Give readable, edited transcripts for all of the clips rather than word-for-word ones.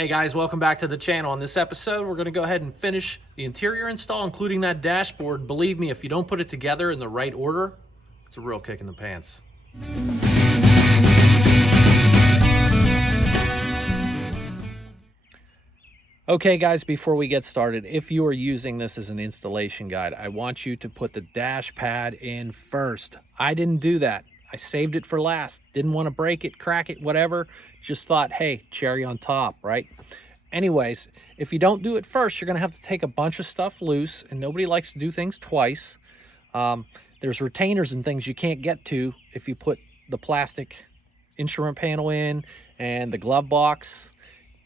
Hey guys, welcome back to the channel. On this episode, we're going to go ahead and finish the interior install, including that dashboard. Believe me, if you don't put it together in the right order, it's a real kick in the pants. Okay guys, before we get started, if you are using this as an installation guide, I want you to put the dash pad in first. I didn't do that. I saved it for last. Didn't want to break it, crack it, whatever. Just thought, hey, cherry on top, right? Anyways, if you don't do it first, you're going to have to take a bunch of stuff loose, and nobody likes to do things twice. There's retainers and things you can't get to if you put the plastic instrument panel in and the glove box.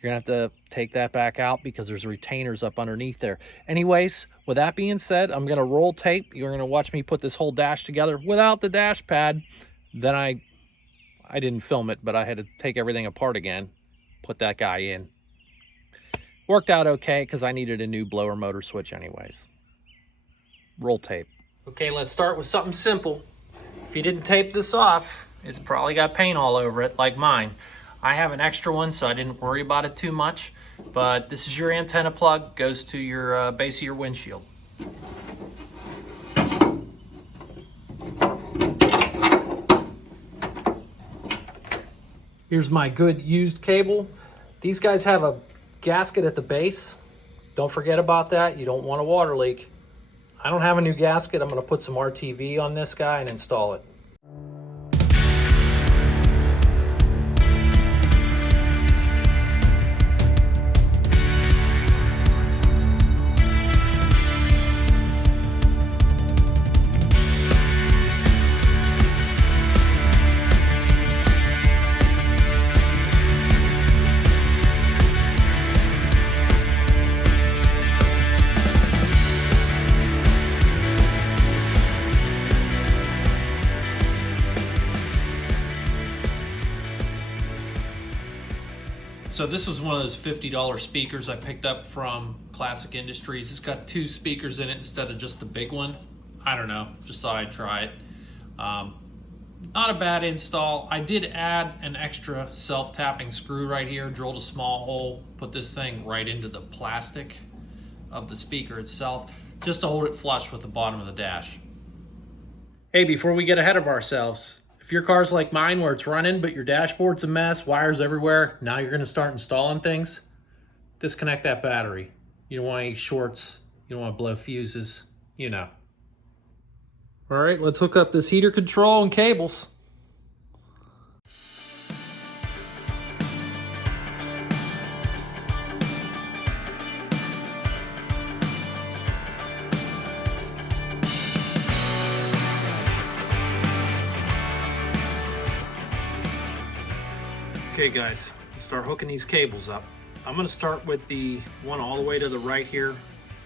You're going to have to take that back out because there's retainers up underneath there. Anyways, with that being said, I'm going to roll tape. You're going to watch me put this whole dash together without the dash pad. Then I didn't film it, but I had to take everything apart again, put that guy in. Worked out okay because I needed a new blower motor switch anyways. Roll tape. Okay, let's start with something simple. If you didn't tape this off, it's probably got paint all over it like mine. I have an extra one, so I didn't worry about it too much. But this is your antenna plug, goes to your base of your windshield. Here's my good used cable. These guys have a gasket at the base. Don't forget about that. You don't want a water leak. I don't have a new gasket. I'm going to put some RTV on this guy and install it. So this was one of those $50 speakers I picked up from Classic Industries. It's got two speakers in it instead of just the big one. I don't know, just thought I'd try it. Not a bad install. I did add an extra self-tapping screw right here, drilled a small hole, put this thing right into the plastic of the speaker itself, just to hold it flush with the bottom of the dash. Hey, before we get ahead of ourselves, if your car's like mine where it's running but your dashboard's a mess, wires everywhere, now you're going to start installing things, disconnect that battery. You don't want any shorts, you don't want to blow fuses, you know. All right, let's hook up this heater control and cables. Okay guys, let's start hooking these cables up. I'm going to start with the one all the way to the right here.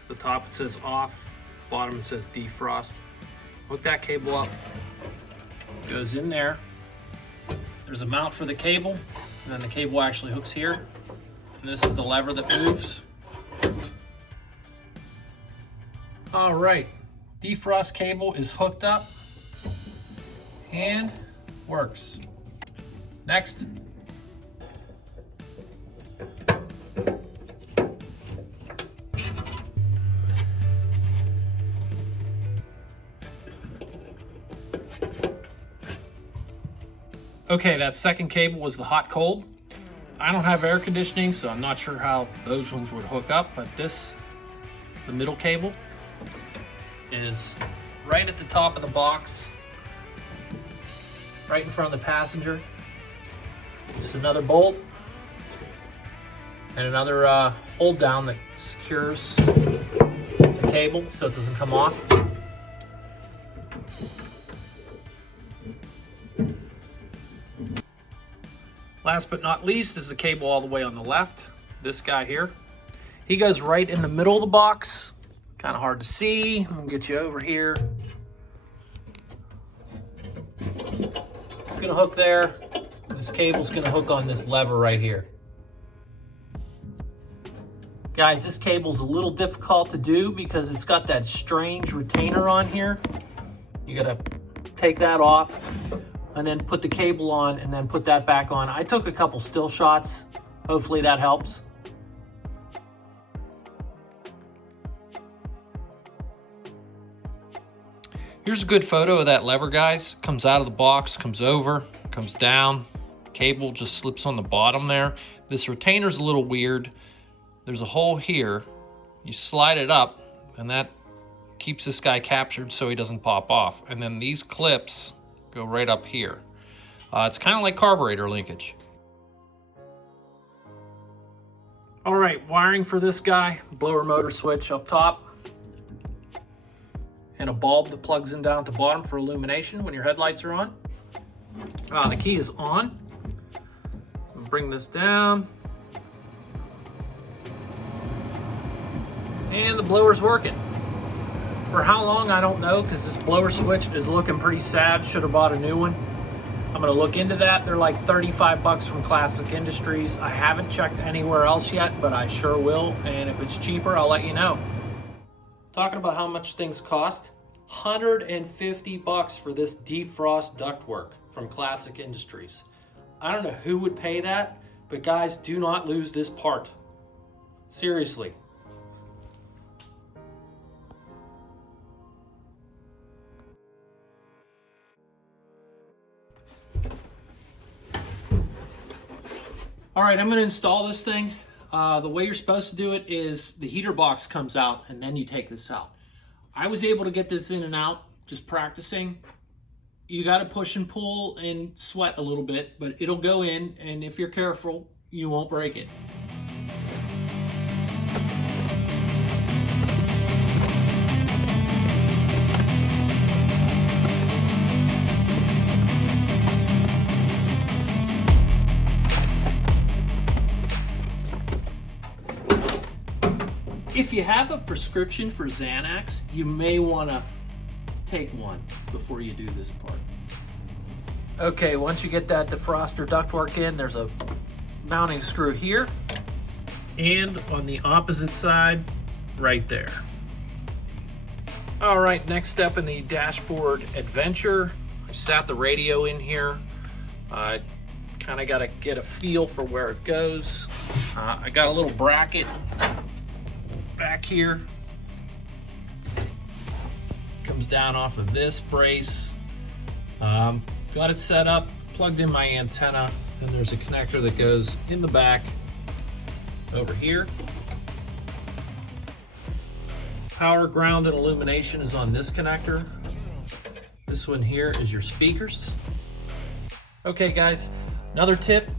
The top it says off, bottom it says defrost. Hook that cable up, goes in there. There's a mount for the cable, and then the cable actually hooks here. And this is the lever that moves. All right, defrost cable is hooked up and works. Next, okay, that second cable was the hot cold. I don't have air conditioning, so I'm not sure how those ones would hook up, but this, the middle cable, is right at the top of the box, right in front of the passenger. It's another bolt and another hold down that secures the cable so it doesn't come off. Last but not least is the cable all the way on the left. This guy here. He goes right in the middle of the box. Kind of hard to see. I'm gonna get you over here. It's gonna hook there. This cable's gonna hook on this lever right here. Guys, this cable's a little difficult to do because it's got that strange retainer on here. You gotta take that off and then put the cable on and then put that back on. I took a couple still shots. Hopefully that helps. Here's a good photo of that lever, guys. Comes out of the box, comes over, comes down. Cable just slips on the bottom there. This retainer's a little weird. There's a hole here. You slide it up, and that keeps this guy captured so he doesn't pop off. And then these clips go right up here. It's kind of like carburetor linkage. All right, wiring for this guy, blower motor switch up top, and a bulb that plugs in down at the bottom for illumination when your headlights are on. The key is on. So bring this down. And the blower's working. For how long, I don't know, because this blower switch is looking pretty sad. Should have bought a new one. I'm gonna look into that. They're like 35 bucks from Classic Industries. I haven't checked anywhere else yet, but I sure will. And if it's cheaper, I'll let you know. Talking about how much things cost, 150 bucks for this defrost ductwork from Classic Industries. I don't know who would pay that, but guys, do not lose this part. Seriously. All right, I'm gonna install this thing. The way you're supposed to do it is the heater box comes out and then you take this out. I was able to get this in and out just practicing. You gotta push and pull and sweat a little bit, but it'll go in, and if you're careful, you won't break it. If you have a prescription for Xanax, you may want to take one before you do this part. Okay, once you get that defroster ductwork in, there's a mounting screw here, and on the opposite side, right there. All right, next step in the dashboard adventure. I sat the radio in here. I kind of got to get a feel for where it goes. I got a little bracket back here, comes down off of this brace. Got it set up, plugged in my antenna, and there's a connector that goes in the back over here. Power, ground, and illumination is on this connector. This one here is your speakers. Okay guys, another tip,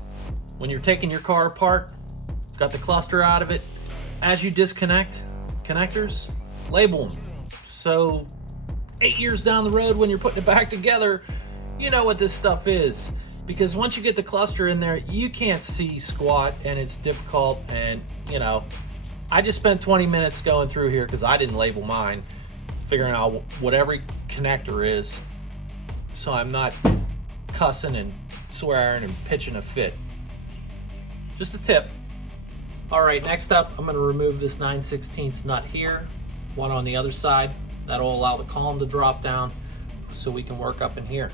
when you're taking your car apart, got the cluster out of it, as you disconnect connectors, label them. So 8 years down the road when you're putting it back together, you know what this stuff is. Because once you get the cluster in there, you can't see squat and it's difficult. And you know, I just spent 20 minutes going through here because I didn't label mine, figuring out what every connector is, so I'm not cussing and swearing and pitching a fit. Just a tip. All right, next up, I'm gonna remove this 9/16 nut here, one on the other side. That'll allow the column to drop down so we can work up in here.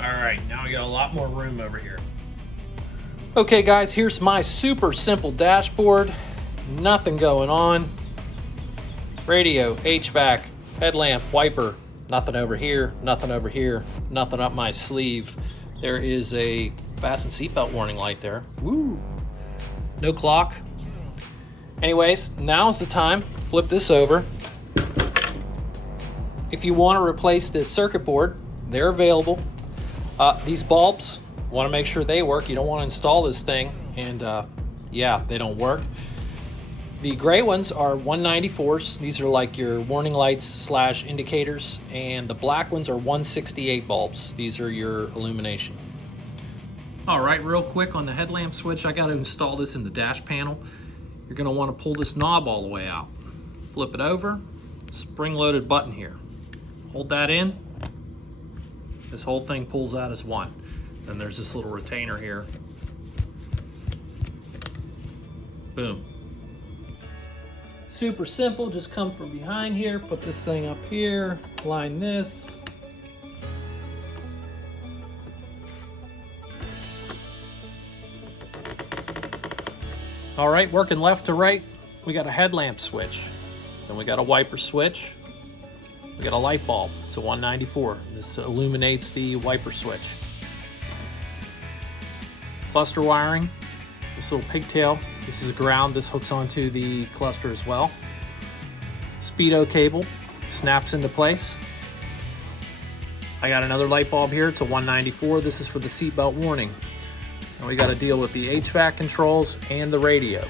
All right, now we got a lot more room over here. Okay guys, here's my super simple dashboard. Nothing going on. Radio, HVAC, headlamp, wiper, nothing over here, nothing over here, nothing up my sleeve. There is a fasten seatbelt warning light there. Woo! No clock. Anyways, now's the time. Flip this over. If you want to replace this circuit board, they're available. These bulbs, want to make sure they work. You don't want to install this thing and yeah, they don't work. The gray ones are 194s. These are like your warning lights slash indicators, and the black ones are 168 bulbs. These are your illumination. All right, real quick on the headlamp switch, I got to install this in the dash panel. You're going to want to pull this knob all the way out. Flip it over, spring-loaded button here. Hold that in. This whole thing pulls out as one. Then there's this little retainer here. Boom. Super simple, just come from behind here, put this thing up here, line this. All right, working left to right, we got a headlamp switch. Then we got a wiper switch. We got a light bulb. It's a 194. This illuminates the wiper switch. Cluster wiring. This little pigtail. This is a ground. This hooks onto the cluster as well. Speedo cable snaps into place. I got another light bulb here. It's a 194. This is for the seatbelt warning. And we got to deal with the HVAC controls and the radio.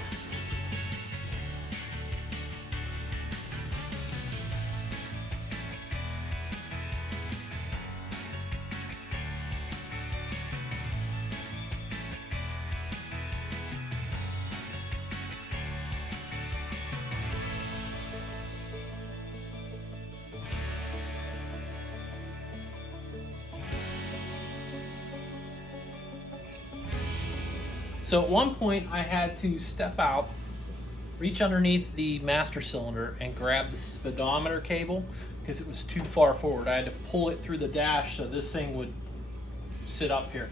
So at one point I had to step out, reach underneath the master cylinder and grab the speedometer cable because it was too far forward. I had to pull it through the dash so this thing would sit up here.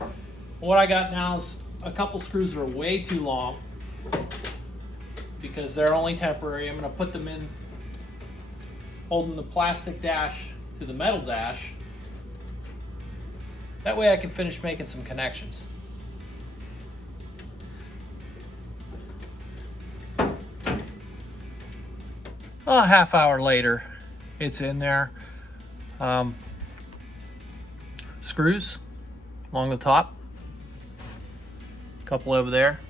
What I got now is a couple screws that are way too long because they're only temporary. I'm going to put them in holding the plastic dash to the metal dash. That way I can finish making some connections. A half hour later, it's in there. Screws along the top, couple over there.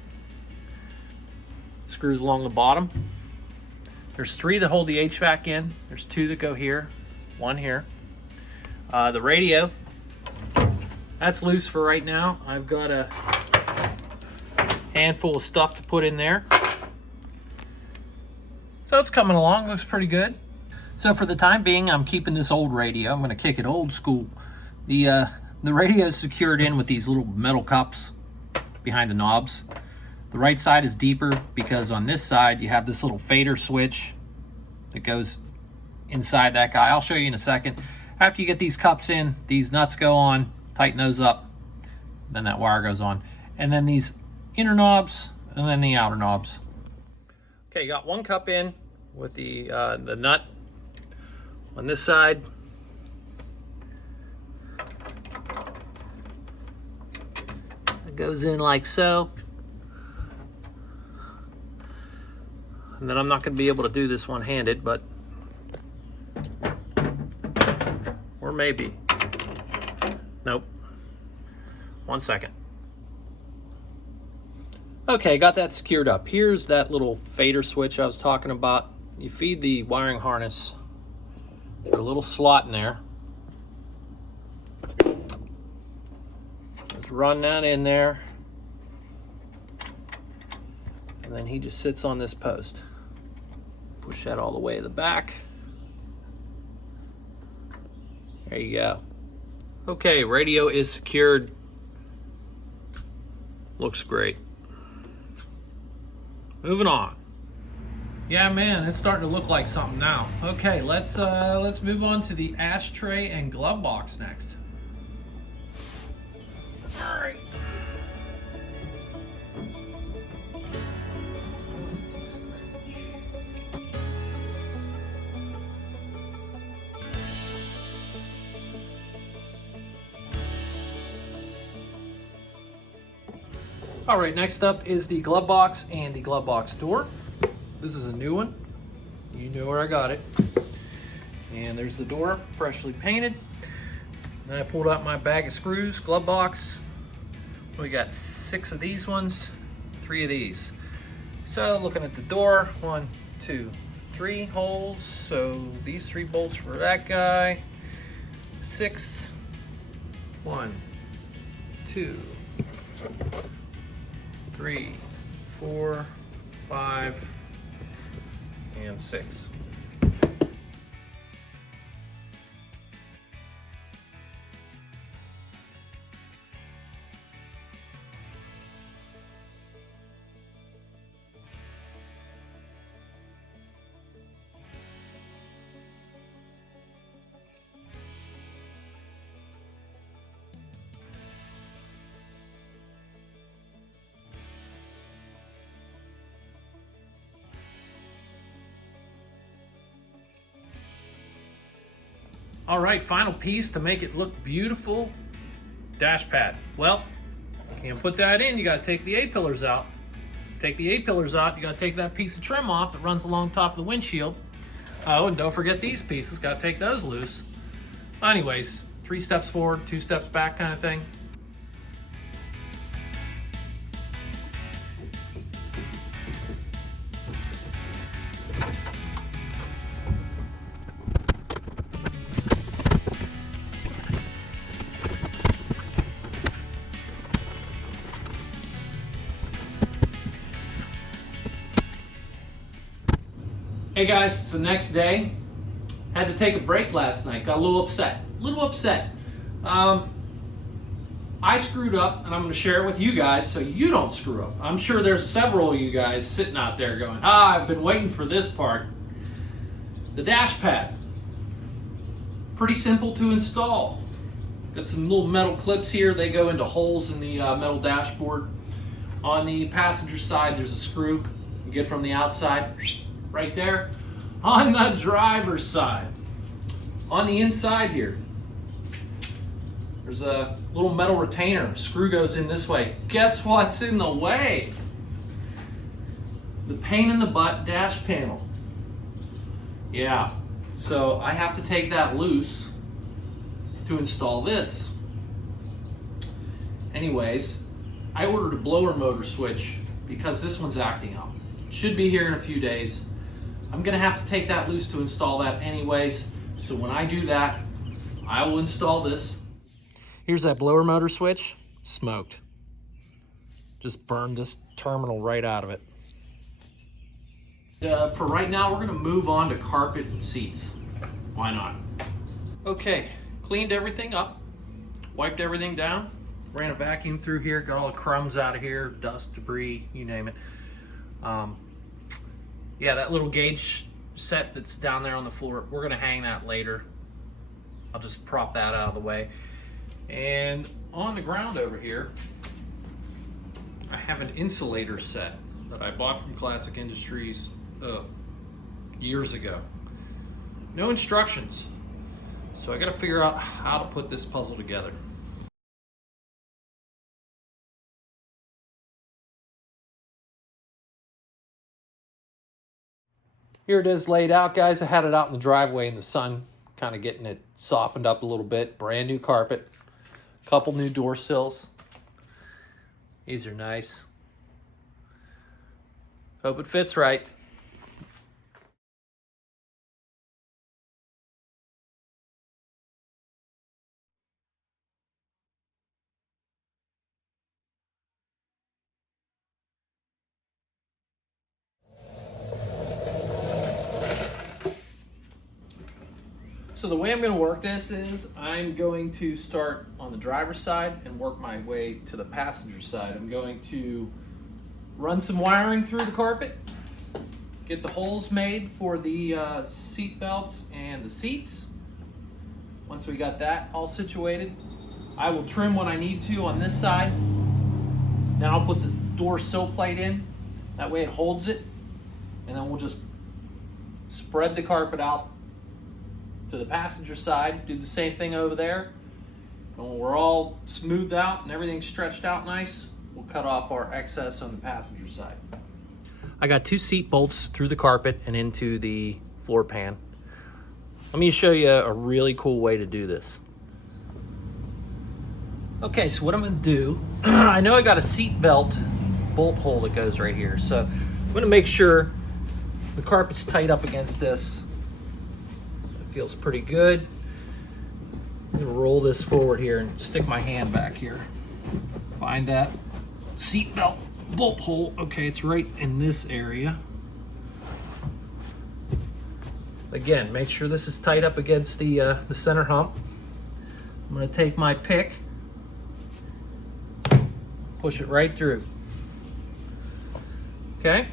Screws along the bottom. There's 3 that hold the HVAC in. There's 2 that go here, 1 here. The radio, that's loose for right now. I've got a handful of stuff to put in there. So it's coming along, looks pretty good. So for the time being, I'm keeping this old radio. I'm gonna kick it old school. The radio is secured in with these little metal cups behind the knobs. The right side is deeper because on this side, you have this little fader switch that goes inside that guy. I'll show you in a second. After you get these cups in, these nuts go on, tighten those up, then that wire goes on. And then these inner knobs, and then the outer knobs. Okay, you got one cup in with the nut on this side. It goes in like so. And then I'm not going to be able to do this one-handed, but or maybe. Nope. 1 second. Okay, got that secured up. Here's that little fader switch I was talking about. You feed the wiring harness through a little slot in there. Just run that in there. And then he just sits on this post. Push that all the way to the back. There you go. Okay, radio is secured. Looks great. Moving on. Yeah, man, it's starting to look like something now. Okay, let's move on to the ashtray and glove box next. All right. All right, next up is the glove box and the glove box door. This is a new one. You know where I got it. And there's the door, freshly painted. Then I pulled out my bag of screws, glove box. We got 6 of these ones, 3 of these. So looking at the door, 1, 2, 3 holes. So these 3 bolts for that guy. 6, 1, 2, 3, 4, 5, and 6. All right, final piece to make it look beautiful, dash pad. Well, can't put that in, you gotta take the A-pillars out. Take the A-pillars out, you gotta take that piece of trim off that runs along top of the windshield. Oh, and don't forget these pieces, gotta take those loose. Anyways, 3 steps forward, 2 steps back kind of thing. Hey guys, it's the next day. Had to take a break last night. Got a little upset. I screwed up, and I'm going to share it with you guys so you don't screw up. I'm sure there's several of you guys sitting out there going, I've been waiting for this part. The dash pad. Pretty simple to install. Got some little metal clips here. They go into holes in the metal dashboard. On the passenger side, there's a screw. You get from the outside. Right there. On the driver's side, on the inside here, there's a little metal retainer. Screw goes in this way. Guess what's in the way? The pain in the butt dash panel. Yeah, so I have to take that loose to install this. Anyways, I ordered a blower motor switch because this one's acting up. Should be here in a few days. I'm gonna have to take that loose to install that anyways. So when I do that, I will install this. Here's that blower motor switch, smoked. Just burned this terminal right out of it. For right now, we're gonna move on to carpet and seats. Why not? Okay, cleaned everything up, wiped everything down, ran a vacuum through here, got all the crumbs out of here, dust, debris, you name it. Yeah, that little gauge set that's down there on the floor, we're gonna hang that later. I'll just prop that out of the way. And on the ground over here, I have an insulator set that I bought from Classic Industries years ago. No instructions. So I gotta figure out how to put this puzzle together. Here it is laid out, guys. I had it out in the driveway in the sun, kind of getting it softened up a little bit. Brand new carpet, couple new door sills. These are nice. Hope it fits right. So the way I'm going to work this is I'm going to start on the driver's side and work my way to the passenger side. I'm going to run some wiring through the carpet, get the holes made for the seat belts and the seats. Once we got that all situated, I will trim what I need to on this side. Then I'll put the door sill plate in. That way it holds it. And then we'll just spread the carpet out to the passenger side, do the same thing over there. And when we're all smoothed out and everything's stretched out nice, we'll cut off our excess on the passenger side. I got 2 seat bolts through the carpet and into the floor pan. Let me show you a really cool way to do this. Okay, so what I'm gonna do, I know I got a seat belt bolt hole that goes right here. So I'm gonna make sure the carpet's tight up against this. Feels pretty good. I'm gonna roll this forward here and stick my hand back here. Find that seatbelt bolt hole. Okay, it's right in this area. Again, make sure this is tight up against the center hump. I'm gonna take my pick, push it right through. Okay.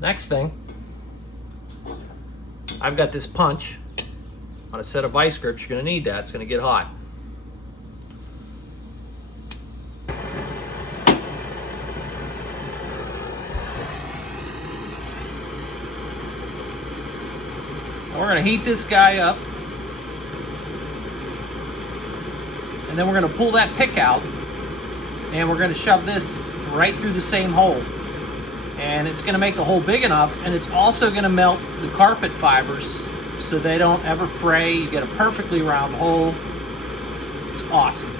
Next thing, I've got this punch on a set of vice grips. You're going to need that. It's going to get hot. We're gonna heat this guy up. And then we're gonna pull that pick out and we're gonna shove this right through the same hole. And it's gonna make the hole big enough, and it's also gonna melt the carpet fibers so they don't ever fray. You get a perfectly round hole. It's awesome.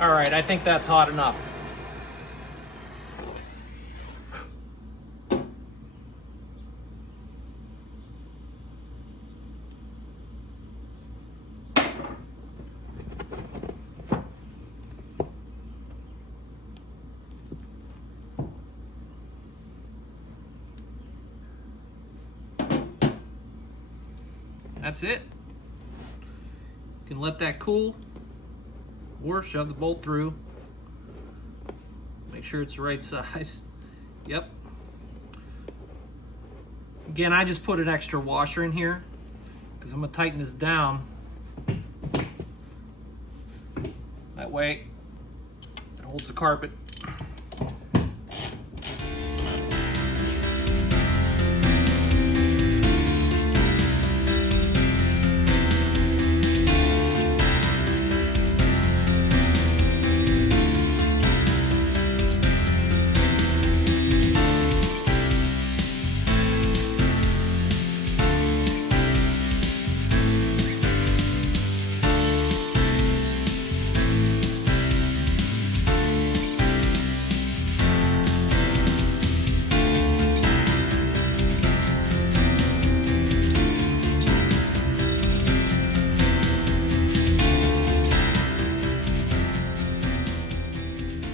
All right, I think that's hot enough. That's it. You can let that cool or shove the bolt through. Make sure it's the right size. Yep. Again, I just put an extra washer in here because I'm gonna tighten this down. That way it holds the carpet.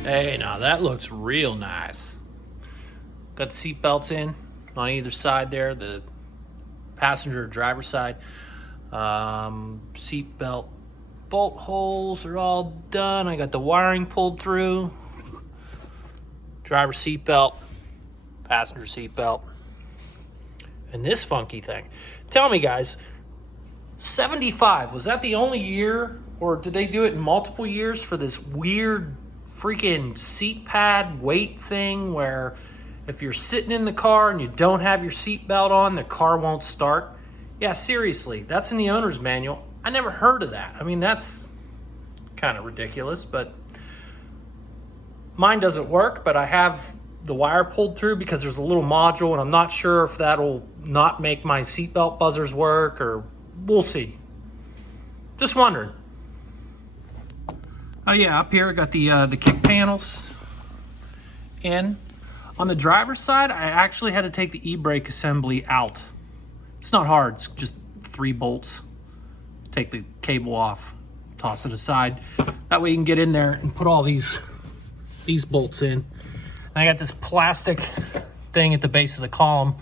Hey, now that looks real nice. Got the seat belts in on either side there, the passenger or driver side. Seat belt bolt holes are all done. I got the wiring pulled through. Driver seat belt, passenger seat belt. And this funky thing. Tell me, guys, 75, was that the only year, or did they do it in multiple years for this weird freaking seat pad weight thing where if you're sitting in the car and you don't have your seat belt on, the car won't start? Yeah, seriously, that's in the owner's manual. I never heard of that. I mean, that's kind of ridiculous, but mine doesn't work, but I have the wire pulled through because there's a little module, and I'm not sure if that'll not make my seatbelt buzzers work, or we'll see. Just wondering. Oh yeah, up here I got the kick panels in. On the driver's side, I actually had to take the e-brake assembly out. It's not hard, it's just 3 bolts. Take the cable off, toss it aside. That way you can get in there and put all these bolts in. And I got this plastic thing at the base of the column.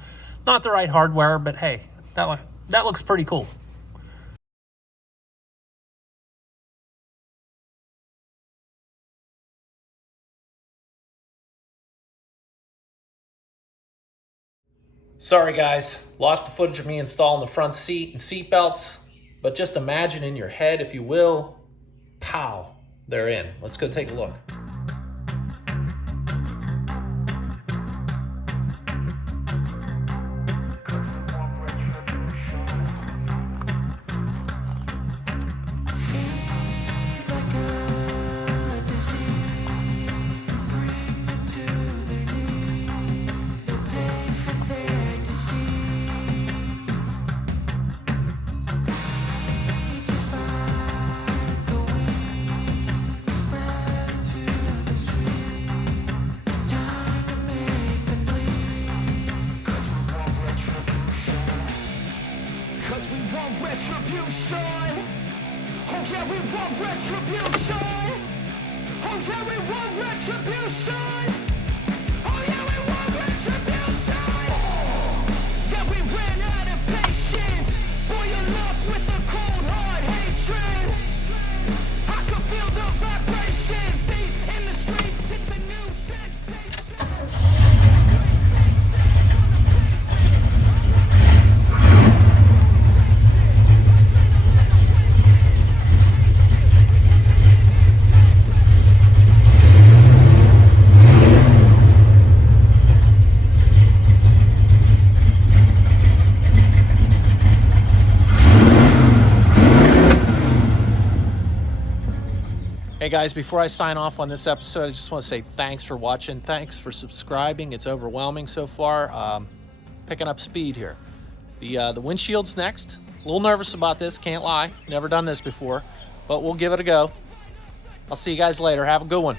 Not the right hardware, but hey, that looks pretty cool. Sorry guys, lost the footage of me installing the front seat and seat belts, but just imagine in your head, if you will, pow, they're in. Let's go take a look. Retribution. Oh yeah, we want retribution. Oh yeah, we want retribution. Oh yeah, we want retribution. Yeah, we ran out of patience. Boil up with the cold hard hatred. I can feel the vibration. Feet in the streets, it's a new sensation. guys, before I sign off on this episode, I just want to say thanks for watching. Thanks for subscribing. It's overwhelming so far. Picking up speed here. The windshield's next. A little nervous about this, can't lie. Never done this before, but we'll give it a go. I'll see you guys later. Have a good one.